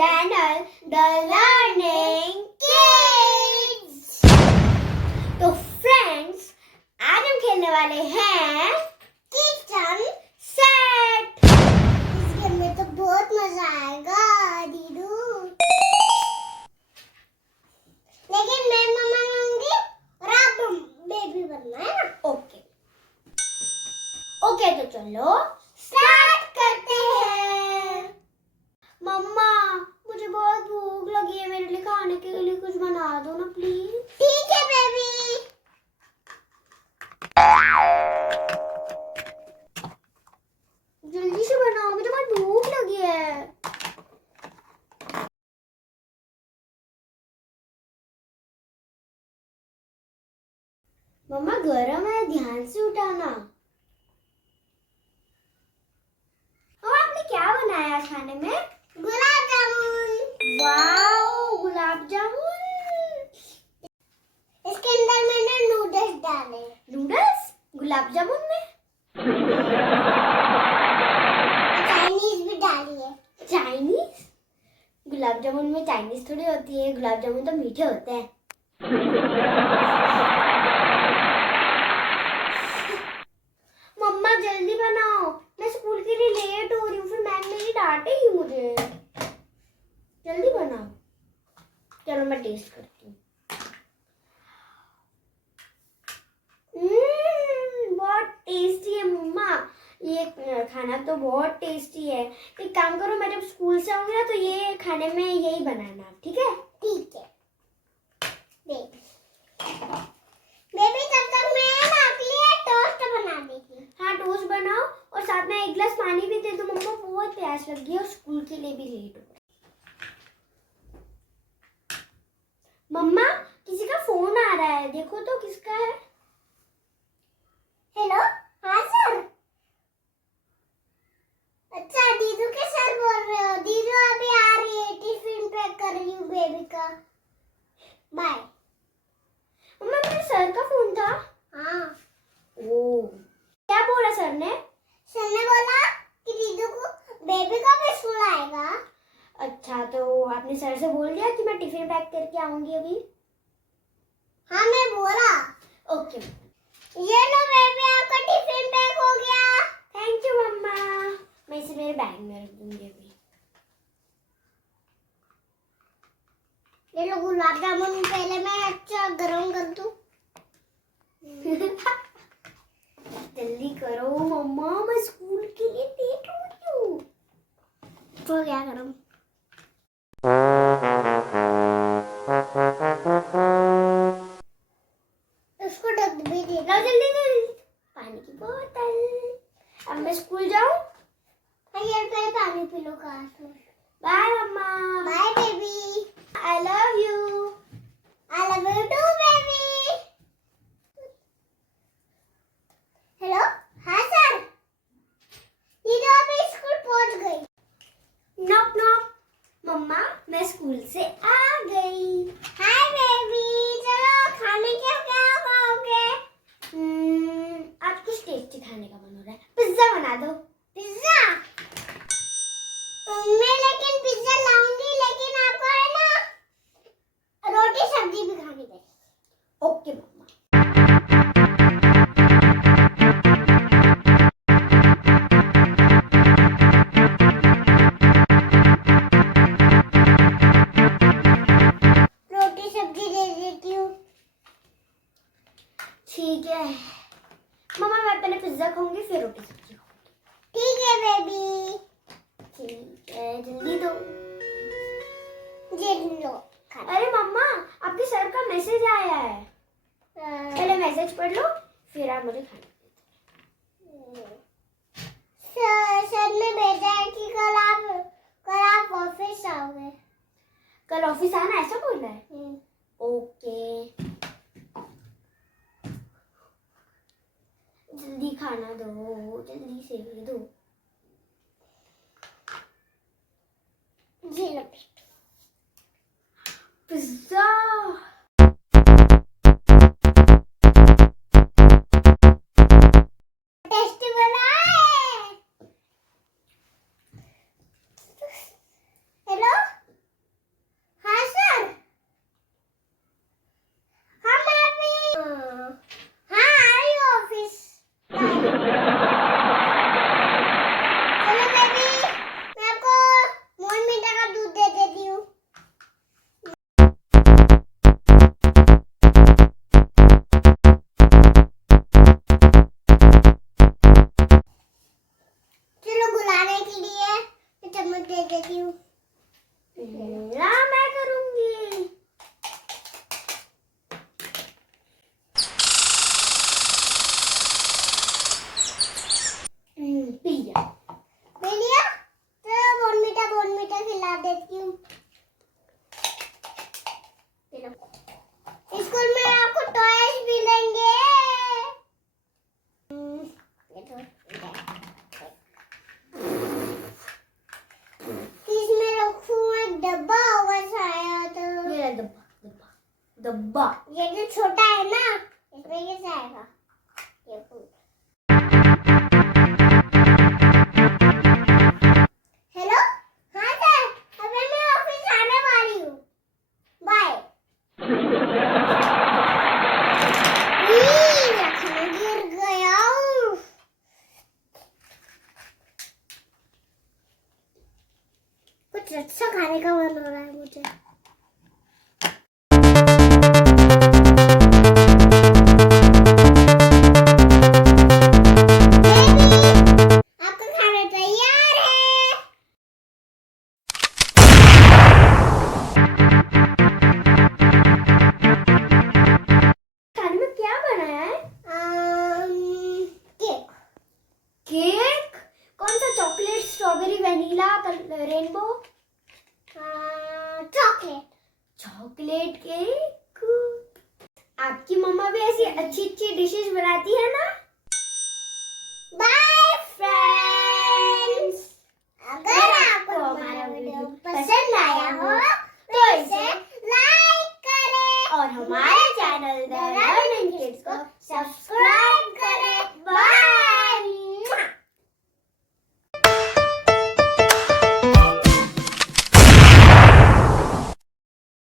Channel the learning kids. तो friends, आज हम खेलने वाले हैं किचन सेट। इस गेम में तो बहुत मजा आएगा दीदू। लेकिन मैं मम्मा होंगी और आप बेबी बनना है ना। ओके तो चलो स्टार्ट करते हैं। मम्मा, मुझे बहुत भूख लगी है, मेरे लिए खाने के लिए कुछ बना दो ना प्लीज। ठीक है बेबी। जल्दी से बनाओ, मुझे बहुत भूख लगी है। मम्मा गरम है, ध्यान से उठाना। आपने क्या बनाया खाने में? गुलाब जामुन। वाओ, गुलाब जामुन। इसके अंदर मैंने नूडल्स डाले। नूडल्स गुलाब जामुन में? चाइनीज भी डाली है। चाइनीज? गुलाब जामुन में चाइनीज थोड़ी होती है, गुलाब जामुन तो मीठे होते हैं। मम्मा जल्दी बनाओ, मैं स्कूल के लिए लेट हो रही हूँ, फिर मैम मेरी डांटेगी मुझे। जल्दी बनाओ। चलो मैं टेस्ट करती हूँ। बहुत टेस्टी है मम्मा, ये खाना तो बहुत टेस्टी है। एक काम करो, मैं जब स्कूल से आऊंगी ना तो ये खाने में यही बनाना, ठीक है? ठीक है बेबी। तब तक मैं आपके लिए टोस्ट बना देती हूँ। हाँ, टोस्ट बनाओ और साथ में एक गिलास पानी भी दे दो। मम्मा बहुत प्यास लगी है और स्कूल के लिए भी लेट हो। मम्मा, किसी का फोन आ रहा है, देखो तो किसका है। हेलो, हाँ सर। अच्छा, दीदू के सर बोल रहे हो? दीदू अभी आ रही है, टिफिन पैक कर रही हूँ बेबी का। बाय। मम्मा, मेरे सर का फोन था। हाँ। ओ, क्या बोला सर ने? सर ने बोला कि दीदू को बेबी का भी स्कूल आएगा। अच्छा, तो आपने सर से बोल दिया कि मैं टिफिन पैक करके आऊंगी अभी? हाँ, मैं बोला। ओके, ये लो बेबी, आपका टिफिन पैक हो गया। थैंक यू मम्मा। मैं इसे मेरे बैग में रख दूंगी अभी। ये लो गुलाब जामुन, पहले मैं अच्छा गरम कर दूं। जल्दी करो मम्मा, मैं स्कूल के लिए लेट हो रही हूँ। तो क्या करूं? उसको ढक भी दे। लो जल्दी पानी की बोतल। अब मैं स्कूल जाऊं? ये पहले पानी पी लो क्लास में। बाय मम्मा। Bye baby. I love you. I love you too, baby. Hello, हाँ सर। दीदी अभी स्कूल पहुंच गई। नॉक मम्मा, मैं स्कूल से आ गई। हाय बेबी, चलो खाने क्या क्या खाओगे? आज कुछ टेस्टी खाने का मन हो रहा है, पिज्जा बना दो। पिज्जा? मैं लेकिन पिज्जा लाऊंगी, लेकिन आपको है ना रोटी सब्जी भी खानी पड़ेगी। ओके मम्मा। रोटी सब्जी दे देती हूँ। ठीक है मम्मा, मैं पहले पिज्जा खाऊंगी फिर रोटी सब्जी खाऊंगी। ठीक है बेबी। ठीक है, जल्दी दो। जल्दी दो। अरे मम्मा, आपके सर का मैसेज आया है। पहले मैसेज पढ़ लो, फिर आप मुझे खाना दे। सर ने भेजा है कि कल आप ऑफिस आओगे। कल ऑफिस आना, ऐसा बोल रहा है? ओके, जल्दी खाना दो, जल्दी से दो। जी लो पिज्जा। टेस्टी बना है। हेलो, कुछ अच्छा खाने का मन हो रहा है मुझे। आपका खाना तैयार है। खाने में क्या बनाया है? केक। केक? कौन सा? Chocolate, strawberry, vanilla, rainbow? Chocolate. Chocolate cake. आपकी मम्मा भी ऐसी अच्छी अच्छी डिशेस बनाती है ना? बाय।